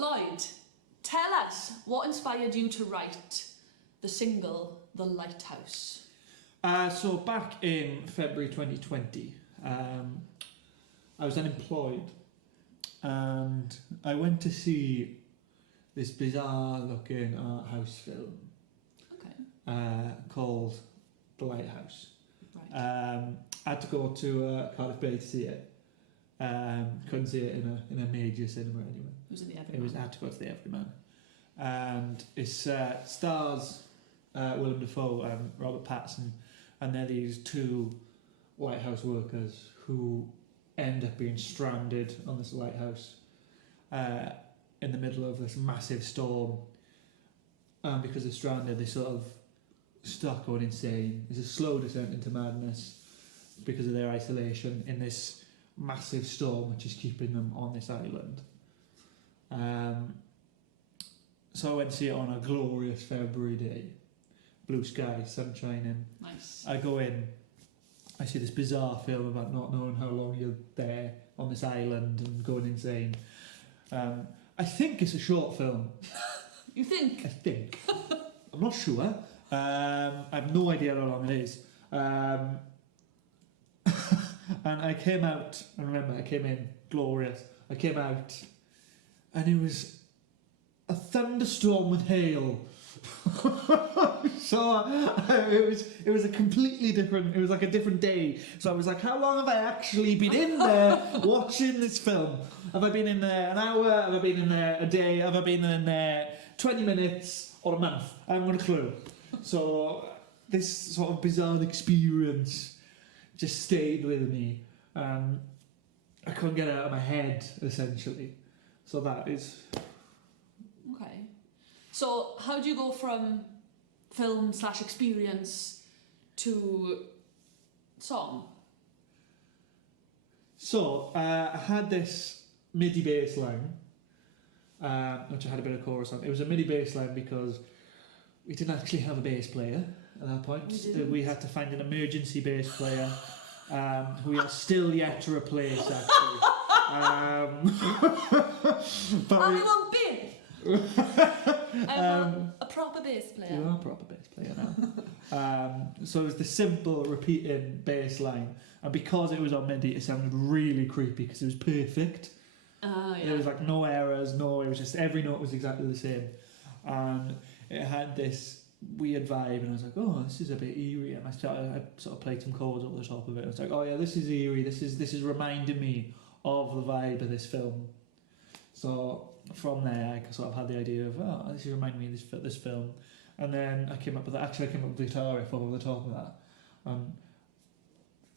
Lloyd, tell us what inspired you to write the single The Lighthouse? So back in February 2020, I was unemployed and I went to see this bizarre looking art house film called The Lighthouse. Right. I had to go to Cardiff Bay to see it. Couldn't see it in a major cinema anyway. It was in the Everyman. I had to go to the Everyman. And it stars Willem Dafoe and Robert Pattinson, and they're these two lighthouse workers who end up being stranded on this lighthouse in the middle of this massive storm. And because they're stranded, they sort of start going insane. There's a slow descent into madness because of their isolation in this massive storm which is keeping them on this island. So I went to see it on a glorious February day. Blue sky, sun shining. Nice. I go in, I see this bizarre film about not knowing how long you're there on this island and going insane. I think it's a short film. You think? I think. I'm not sure. I have no idea how long it is. And I came out, I remember I came in glorious. I came out and it was a thunderstorm with hail. So it was a completely different, it was like a different day. So I was like, how long have I actually been in there watching this film? Have I been in there an hour? Have I been in there a day? Have I been in there 20 minutes or a month? I haven't got a clue. So this sort of bizarre experience just stayed with me. I couldn't get it out of my head, essentially. So that is... Okay. So how do you go from film/experience to song? So I had this MIDI bass line, which I had a bit of chorus on. It was a MIDI bass line because we didn't actually have a bass player at that point. We had to find an emergency bass player, who we are still yet to replace, actually. But we want Bill! A proper bass player. You are a proper bass player now. So it was the simple repeating bass line, and because it was on MIDI, it sounded really creepy because it was perfect. Yeah. There was like no errors, it was just every note was exactly the same, and it had this weird vibe, and I was like, oh, this is a bit eerie, and I sort of played some chords over the top of it. I was like, oh yeah, this is eerie. This is reminding me of the vibe of this film. So from there, I sort of had the idea of, oh, this is reminding me of this film, and then I came up with the guitar riff over the top of that.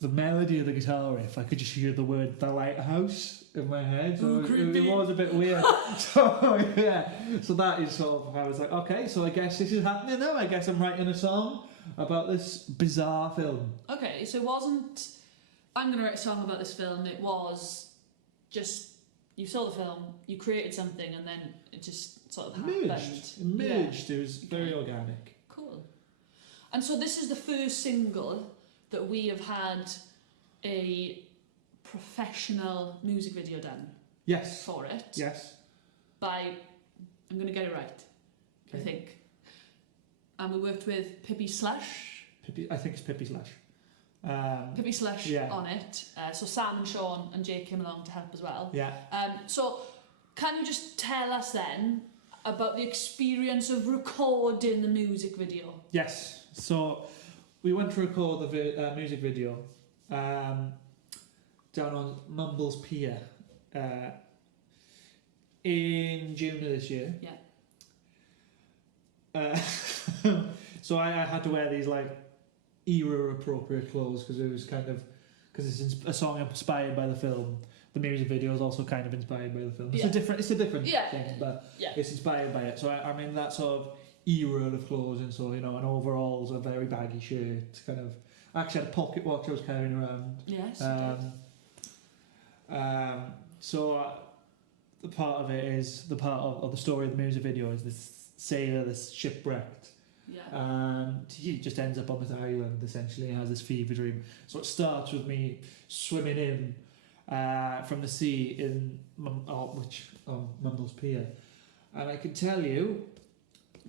The melody of the guitar riff, I could just hear the word "The Lighthouse" in my head, so it was a bit weird. So yeah, so that is sort of how I was like, okay, so I guess this is happening now. I guess I'm writing a song about this bizarre film. Okay, so it wasn't, I'm going to write a song about this film, it was just, you saw the film, you created something, and then it just sort of happened. It merged. It was very organic. Cool. And so this is the first single that we have had a professional music video done. Yes. For it. Yes. By, I'm going to get it right, I think. And we worked with Pippi Slush. I think it's Pippi Slush. Pippi Slush on it. So Sam and Sean and Jake came along to help as well. Yeah. So can you just tell us then about the experience of recording the music video? Yes. So we went to record the music video down on Mumbles Pier in June of this year. Yeah. So I had to wear these like era-appropriate clothes because it was because it's a song inspired by the film. The music video is also kind of inspired by the film. It's a different thing, but it's inspired by it. So I'm in that sort of era of clothing, so an overalls, a very baggy shirt, I actually had a pocket watch I was carrying around. Yes. So the part of it is the part of the story of the music video is this sailor that's shipwrecked. Yeah. And he just ends up on this island essentially and has this fever dream. So it starts with me swimming in from the sea in Mumbles Pier. and I can tell you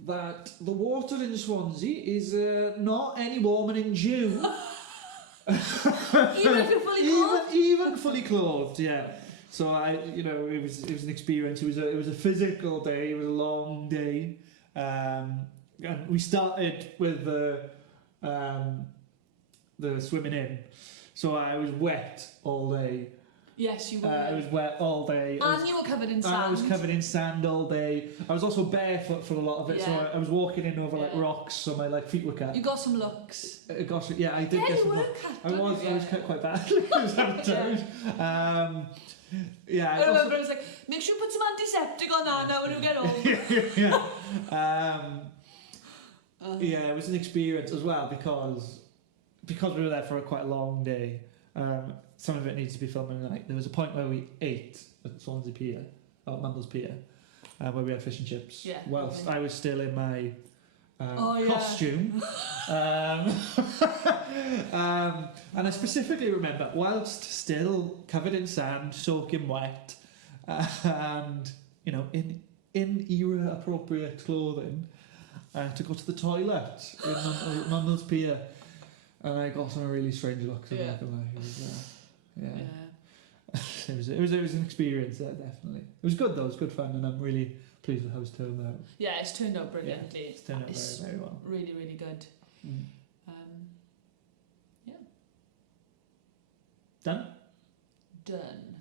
that the water in Swansea is not any warmer in June. Even if you're fully clothed? Even fully clothed, yeah. So it was an experience. It was a physical day. It was a long day, and we started with the swimming in. So I was wet all day. Yes, you were. I was wet all day. And you were covered in sand. I was covered in sand all day. I was also barefoot for a lot of it, so Yeah. I was walking in over like Yeah. rocks, so my feet were cut. You got some looks. Gosh, yeah, I did Yeah, get you some. were cut. I was cut quite badly. Yeah. I remember I was like, make sure you put some antiseptic on that now when you get home. Yeah, it was an experience as well because we were there for quite a long day. Some of it needs to be filmed in the night. There was a point where we ate at Swansea Pier, or Mundell's Pier, where we had fish and chips. Yeah, whilst lovely. I was still in my Yeah. costume. And I specifically remember, whilst still covered in sand, soaking wet, and in era appropriate clothing, to go to the toilet in Mundell's Pier, and I got some really strange looks. I'm not gonna lie. It was an experience there, definitely. It was good though. It was good fun, and I'm really pleased with how it's turned out. Yeah, it's turned out brilliantly. It's turned out very, very well. Really, really good. Yeah. Done. Done.